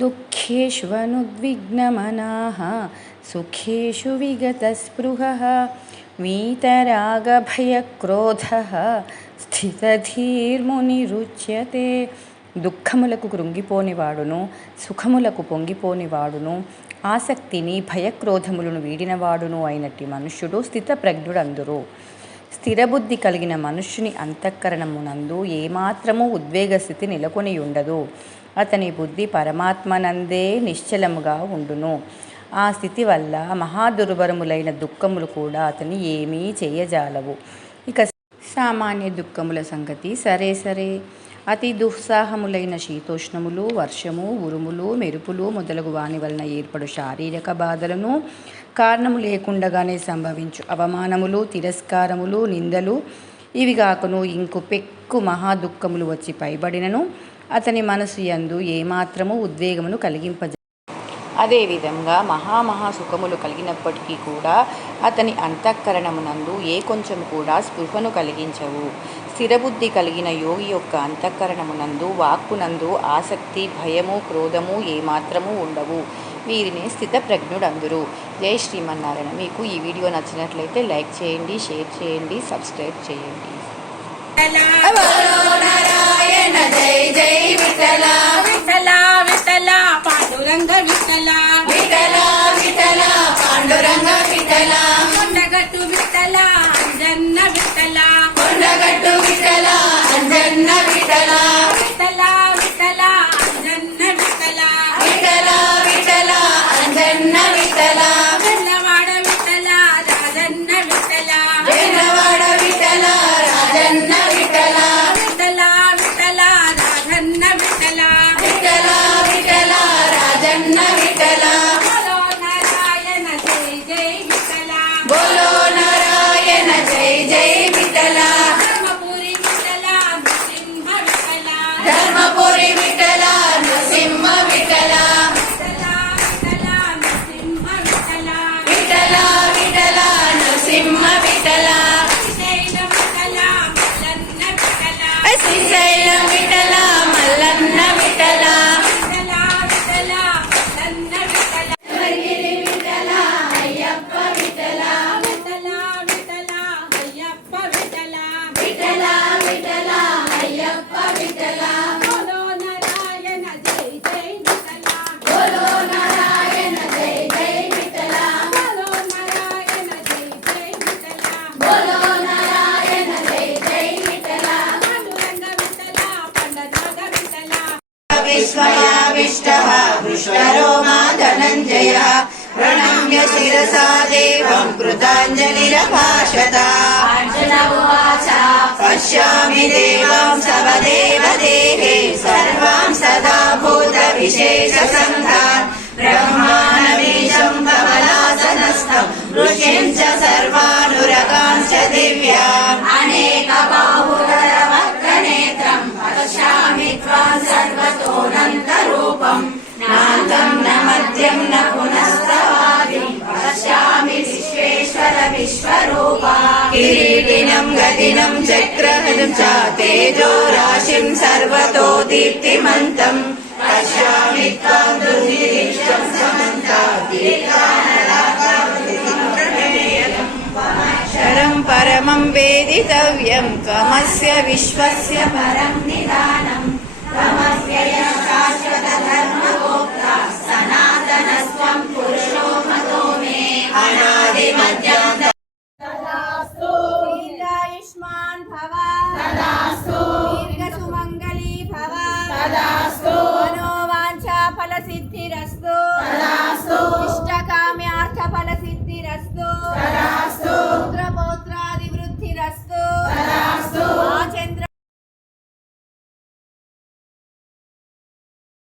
दुःखेष्वनुद्विग्नमनाः सुखेषु विगतस्पृहः వీతరాగభయక్రోధः స్థితధీర్మునిరుచ్యతే దుఃఖములకు కృంగిపోనివాడును సుఖములకు పొంగిపోనివాడును ఆసక్తిని భయక్రోధములను వీడినవాడును అయినట్టి మనుష్యుడు స్థితప్రజ్ఞుడందురు స్థిరబుద్ధి కలిగిన మనుష్యుని అంతఃకరణమునందు ఏమాత్రము ఉద్వేగస్థితి నెలకొని ఉండదు అతని బుద్ధి పరమాత్మనందే నిశ్చలముగా ఉండును. ఆ స్థితి వల్ల మహాదుర్భరములైన దుఃఖములు కూడా అతని ఏమీ చేయజాలవు. ఇక సామాన్య దుఃఖముల సంగతి సరే సరే. అతి దుస్సాహములైన శీతోష్ణములు వర్షము ఉరుములు మెరుపులు మొదలగు వాని వలన ఏర్పడు శారీరక బాధలను కారణము లేకుండగానే సంభవించు. అవమానములు తిరస్కారములు నిందలు ఇవి కాకును ఇంకు పెక్కు మహా దుఃఖములు వచ్చి పైబడినను. అతని మనసు యందు ఏమాత్రము ఉద్వేగమును కలిగింపజ అదేవిధంగా మహామహా సుఖములు కలిగినప్పటికీ కూడా అతని అంతఃకరణమునందు ఏ కొంచెం కూడా స్పృహను కలిగించవు. స్థిరబుద్ధి కలిగిన యోగి యొక్క అంతఃకరణమునందు వాక్కునందు ఆసక్తి భయము క్రోధము ఏమాత్రము ఉండవు. వీరిని స్థితప్రజ్ఞుడందురు. జై శ్రీమన్నారాయణ. మీకు ఈ వీడియో నచ్చినట్లయితే లైక్ చేయండి షేర్ చేయండి సబ్స్క్రైబ్ చేయండి. నారాయణ జై జై విఠల. విఠల విఠల పాండురంగ విఠల. विश्वयाविष्टः विष्टरो मा धनञ्जयः प्रणम्य शिरसा देवम् कृताञ्जलिरभाषता पश्यामि देवाम् सव देवदेहे सर्वाम् सदा भूतविशेषसन्धान् ब्रह्माणमीशम् कमलासनस्थम् ऋषिम् च सर्वान् गगनं गदिनं चक्रहं च तेजो राशिं सर्वतो दीप्तिमन्तम् पश्यामि त्वां दुर्निरीक्षं क्षरं परमं वेदितव्यं त्वमस्य विश्वस्य परं निदानं त्वमस्य शाश्वतधर्मगोप्ता सनातनस्त्वं पुरुषो मतो मे अनादिमध्यान्त